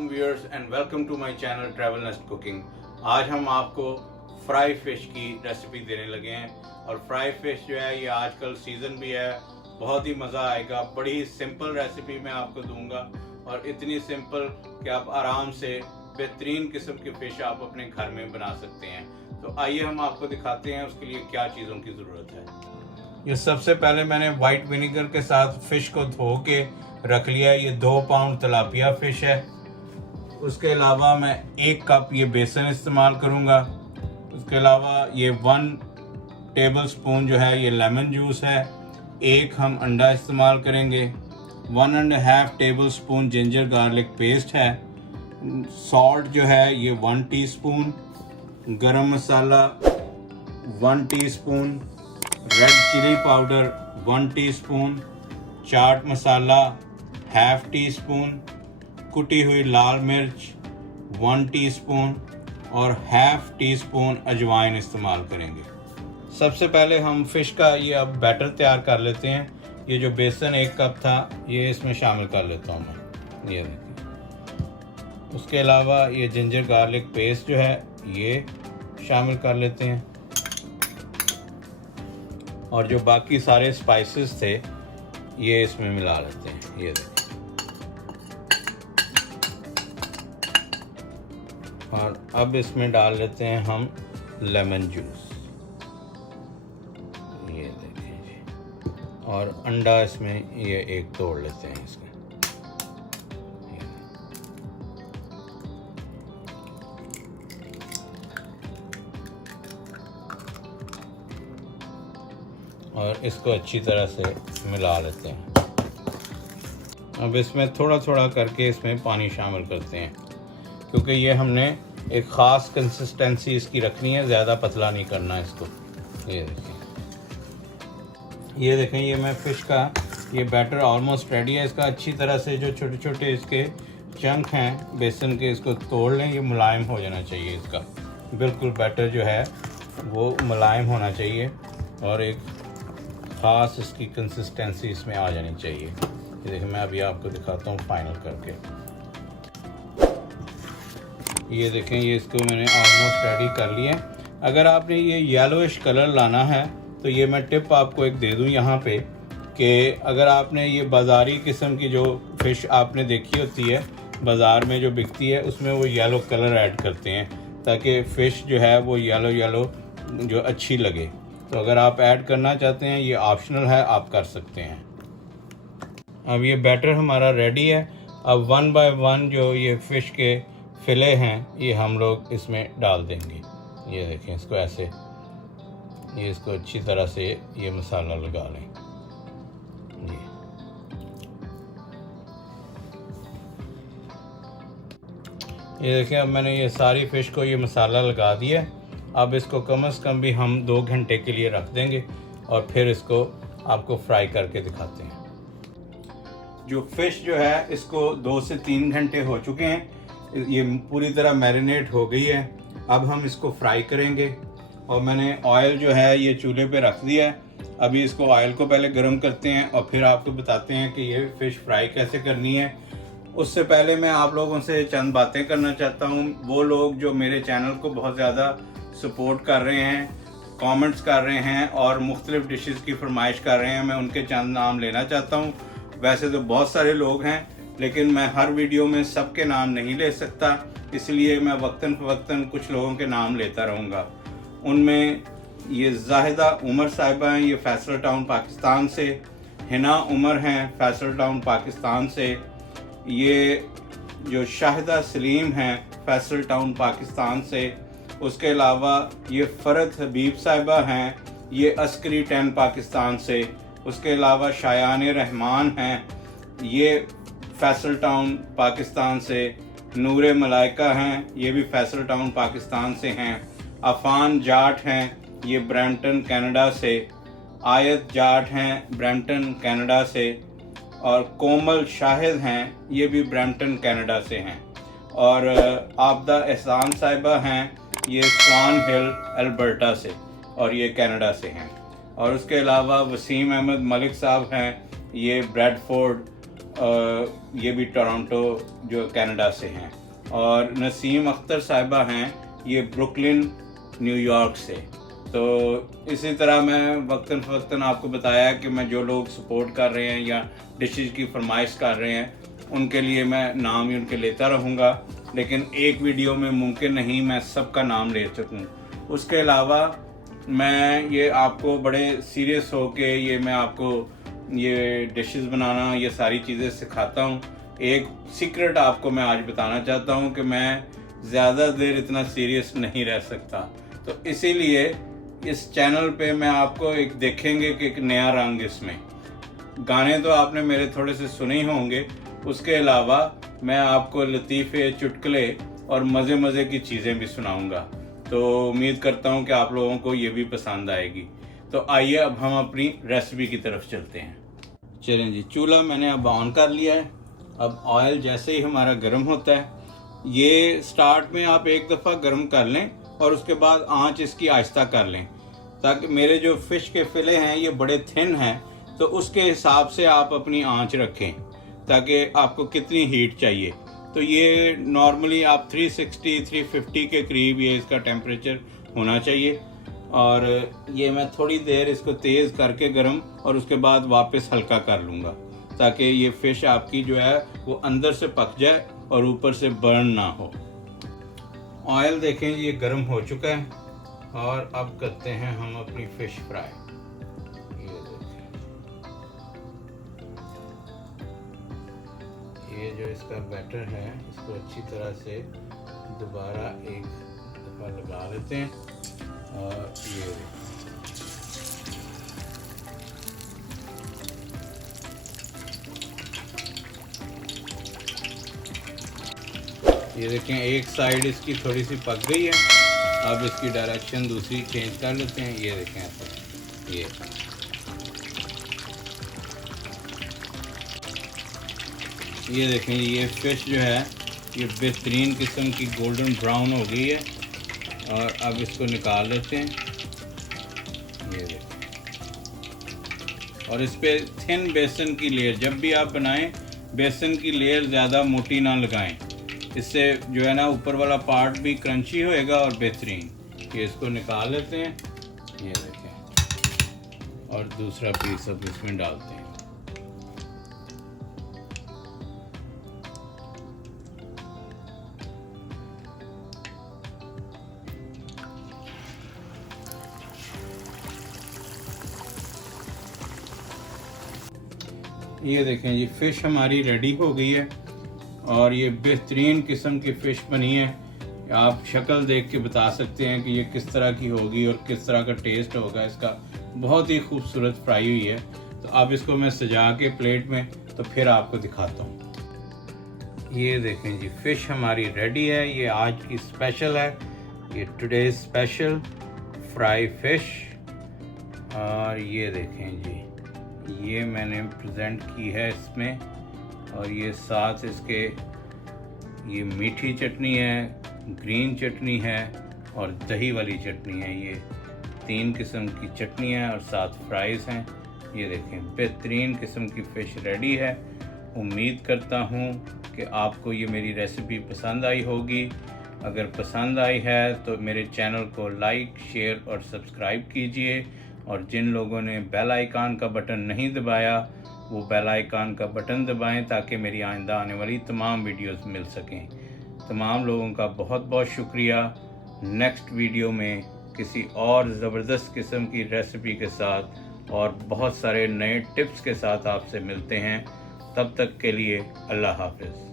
वालेकुम viewers and welcome to my channel Travel Nest Cooking. आज हम आपको फ्राई फिश की रेसिपी देने लगे हैं और फ्राई फिश जो है ये आजकल सीज़न भी है, बहुत ही मज़ा आएगा। बड़ी ही सिंपल रेसिपी मैं आपको दूंगा और इतनी सिंपल कि आप आराम से बेहतरीन किस्म की फ़िश आप अपने घर में बना सकते हैं। तो आइए हम आपको दिखाते हैं उसके लिए क्या चीज़ों की ज़रूरत है। ये सबसे पहले मैंने वाइट विनेगर के साथ फ़िश को धो के रख लिया। ये 2 पाउंड तिलापिया फ़िश है। उसके अलावा मैं 1 कप ये बेसन इस्तेमाल करूँगा। उसके अलावा ये 1 टेबल स्पून जो है ये लेमन जूस है। 1 हम अंडा इस्तेमाल करेंगे। 1.5 tablespoon ginger garlic paste है। सॉल्ट जो है ये 1 teaspoon. Garam masala 1 teaspoon. Red chilli powder 1 teaspoon. Chaat masala ½ teaspoon. कुटी हुई लाल मिर्च 1 टीस्पून और ½ टीस्पून अजवाइन इस्तेमाल करेंगे। सबसे पहले हम फ़िश का ये अब बैटर तैयार कर लेते हैं। ये जो बेसन 1 कप था ये इसमें शामिल कर लेता हूँ मैं, ये देखिए। उसके अलावा ये जिंजर गार्लिक पेस्ट जो है ये शामिल कर लेते हैं और जो बाकी सारे स्पाइसेस थे ये इसमें मिला लेते हैं, ये देखिए। और अब इसमें डाल लेते हैं हम लेमन जूस, ये देखिए जी। और अंडा इसमें ये 1 तोड़ लेते हैं इसमें। और इसको अच्छी तरह से मिला लेते हैं। अब इसमें थोड़ा थोड़ा करके इसमें पानी शामिल करते हैं क्योंकि ये हमने एक ख़ास कंसिस्टेंसी इसकी रखनी है, ज़्यादा पतला नहीं करना इसको। ये देखें, ये मैं फ़िश का ये बैटर ऑलमोस्ट रेडी है। इसका अच्छी तरह से जो छोटे छोटे इसके चंक हैं बेसन के, इसको तोड़ लें। ये मुलायम हो जाना चाहिए, इसका बिल्कुल बैटर जो है वो मुलायम होना चाहिए और एक ख़ास इसकी कंसिस्टेंसी इसमें आ जानी चाहिए। ये देखिए, मैं अभी आपको दिखाता हूँ फाइनल करके। ये देखें, ये इसको मैंने ऑलमोस्ट रेडी कर लिया है। अगर आपने ये येलोइश कलर लाना है तो ये मैं टिप आपको एक दे दूँ यहाँ पे कि अगर आपने ये बाज़ारी किस्म की जो फ़िश आपने देखी होती है बाज़ार में जो बिकती है उसमें वो येलो कलर ऐड करते हैं ताकि फ़िश जो है वो येलो जो अच्छी लगे। तो अगर आप ऐड करना चाहते हैं ये ऑप्शनल है, आप कर सकते हैं। अब ये बैटर हमारा रेडी है। अब 1 बाय 1 जो ये फ़िश के फिले हैं ये हम लोग इसमें डाल देंगे। ये देखें, इसको ऐसे ये इसको अच्छी तरह से ये मसाला लगा लें। ये देखें, अब मैंने ये सारी फ़िश को ये मसाला लगा दिया। अब इसको कम से कम भी हम 2 घंटे के लिए रख देंगे और फिर इसको आपको फ्राई करके दिखाते हैं। जो फ़िश जो है इसको 2 से 3 घंटे हो चुके हैं, ये पूरी तरह मैरिनेट हो गई है। अब हम इसको फ्राई करेंगे और मैंने ऑयल जो है ये चूल्हे पे रख दिया है। अभी इसको ऑयल को पहले गर्म करते हैं और फिर आपको बताते हैं कि ये फ़िश फ्राई कैसे करनी है। उससे पहले मैं आप लोगों से चंद बातें करना चाहता हूँ। वो लोग जो मेरे चैनल को बहुत ज़्यादा सपोर्ट कर रहे हैं, कमेंट्स कर रहे हैं और मुख्तलिफ़ डिशेस की फरमाइश कर रहे हैं, मैं उनके चंद नाम लेना चाहता हूँ। वैसे तो बहुत सारे लोग हैं लेकिन मैं हर वीडियो में सबके नाम नहीं ले सकता, इसलिए मैं वक्तन फ़वक्तन कुछ लोगों के नाम लेता रहूँगा। उनमें ये जाहिदा उमर साहिबा हैं, ये फैसल टाउन पाकिस्तान से। हिना उमर हैं फैसल टाउन पाकिस्तान से। ये जो शाहिदा सलीम हैं फैसल टाउन पाकिस्तान से। उसके अलावा ये फ़रद हबीब साहिबा हैं, ये अस्करी 10 पाकिस्तान से। उसके अलावा शायान रहमान हैं, ये फैसल टाउन पाकिस्तान से। नूर मलाइका हैं, ये भी फैसल टाउन पाकिस्तान से हैं। अफान जाट हैं, ये ब्रैम्पटन कनाडा से। आयत जाट हैं ब्रैम्पटन कनाडा से। और कोमल शाहिद हैं, ये भी ब्रैम्पटन कनाडा से हैं। और आबदा एहसान साहिबा हैं, ये स्वान हिल अल्बर्टा से और ये कनाडा से हैं। और उसके अलावा वसीम अहमद मलिक साहब हैं, ये ब्रैडफोर्ड ये भी टोरंटो जो कनाडा से हैं, और नसीम अख्तर साहिबा हैं, ये ब्रुकलिन न्यूयॉर्क से। तो इसी तरह मैं वक्तन फ़वक्तन आपको बताया कि मैं जो लोग सपोर्ट कर रहे हैं या डिशेज़ की फरमाइश कर रहे हैं उनके लिए मैं नाम ही उनके लेता रहूँगा, लेकिन एक वीडियो में मुमकिन नहीं मैं सबका नाम ले सकूँ। उसके अलावा मैं ये आपको बड़े सीरियस हो के ये मैं आपको ये डिशेस बनाना ये सारी चीज़ें सिखाता हूँ। एक सीक्रेट आपको मैं आज बताना चाहता हूँ कि मैं ज़्यादा देर इतना सीरियस नहीं रह सकता, तो इसीलिए इस चैनल पे मैं आपको एक देखेंगे कि एक नया रंग इसमें। गाने तो आपने मेरे थोड़े से सुने ही होंगे, उसके अलावा मैं आपको लतीफ़े, चुटकुले और मज़े मज़े की चीज़ें भी सुनाऊंगा। तो उम्मीद करता हूं कि आप लोगों को ये भी पसंद आएगी। तो आइए अब हम अपनी रेसिपी की तरफ चलते हैं। चलें जी, चूल्हा मैंने अब ऑन कर लिया है। अब ऑयल जैसे ही हमारा गर्म होता है, ये स्टार्ट में आप एक दफ़ा गर्म कर लें और उसके बाद आंच इसकी आहिस्ता कर लें, ताकि मेरे जो फ़िश के फिले हैं ये बड़े थिन हैं, तो उसके हिसाब से आप अपनी आंच रखें ताकि आपको कितनी हीट चाहिए। तो ये नॉर्मली आप 360-350 के करीब ये इसका टेम्परेचर होना चाहिए। और ये मैं थोड़ी देर इसको तेज़ करके गर्म और उसके बाद वापस हल्का कर लूँगा, ताकि ये फ़िश आपकी जो है वो अंदर से पक जाए और ऊपर से बर्न ना हो। ऑयल देखें ये गर्म हो चुका है और अब करते हैं हम अपनी फ़िश फ्राई। ये जो इसका बैटर है इसको अच्छी तरह से दोबारा एक दफ़ा लगा लेते हैं। और ये देखें एक साइड इसकी थोड़ी सी पक गई है। अब इसकी डायरेक्शन दूसरी चेंज कर लेते हैं। ये देखें ऐसा, ये देखें ये फ़िश जो है ये बेहतरीन किस्म की गोल्डन ब्राउन हो गई है। और अब इसको निकाल लेते हैं। ये देखें, और इस पे थिन बेसन की लेयर, जब भी आप बनाएं बेसन की लेयर ज़्यादा मोटी ना लगाएं, इससे जो है ना ऊपर वाला पार्ट भी क्रंची होएगा और बेहतरीन। ये इसको निकाल लेते हैं। ये देखें, और दूसरा पीस अब इसमें डालते हैं। ये देखें जी फ़िश हमारी रेडी हो गई है और ये बेहतरीन किस्म की फ़िश बनी है। आप शक्ल देख के बता सकते हैं कि ये किस तरह की होगी और किस तरह का टेस्ट होगा इसका। बहुत ही खूबसूरत फ्राई हुई है। तो अब इसको मैं सजा के प्लेट में तो फिर आपको दिखाता हूँ। ये देखें जी फ़िश हमारी रेडी है। ये आज की स्पेशल है, ये टुडे स्पेशल फ्राई फ़िश। और ये देखें जी ये मैंने प्रेजेंट की है इसमें, और ये साथ इसके ये मीठी चटनी है, ग्रीन चटनी है और दही वाली चटनी है। ये 3 किस्म की चटनी है और साथ फ्राइज़ हैं। ये देखें बेहतरीन किस्म की फ़िश रेडी है। उम्मीद करता हूँ कि आपको ये मेरी रेसिपी पसंद आई होगी। अगर पसंद आई है तो मेरे चैनल को लाइक, शेयर और सब्सक्राइब कीजिए। और जिन लोगों ने बेल आइकन का बटन नहीं दबाया वो बेल आइकन का बटन दबाएं, ताकि मेरी आइंदा आने वाली तमाम वीडियोस मिल सकें। तमाम लोगों का बहुत बहुत शुक्रिया। नेक्स्ट वीडियो में किसी और ज़बरदस्त किस्म की रेसिपी के साथ और बहुत सारे नए टिप्स के साथ आपसे मिलते हैं। तब तक के लिए अल्लाह हाफ़िज़।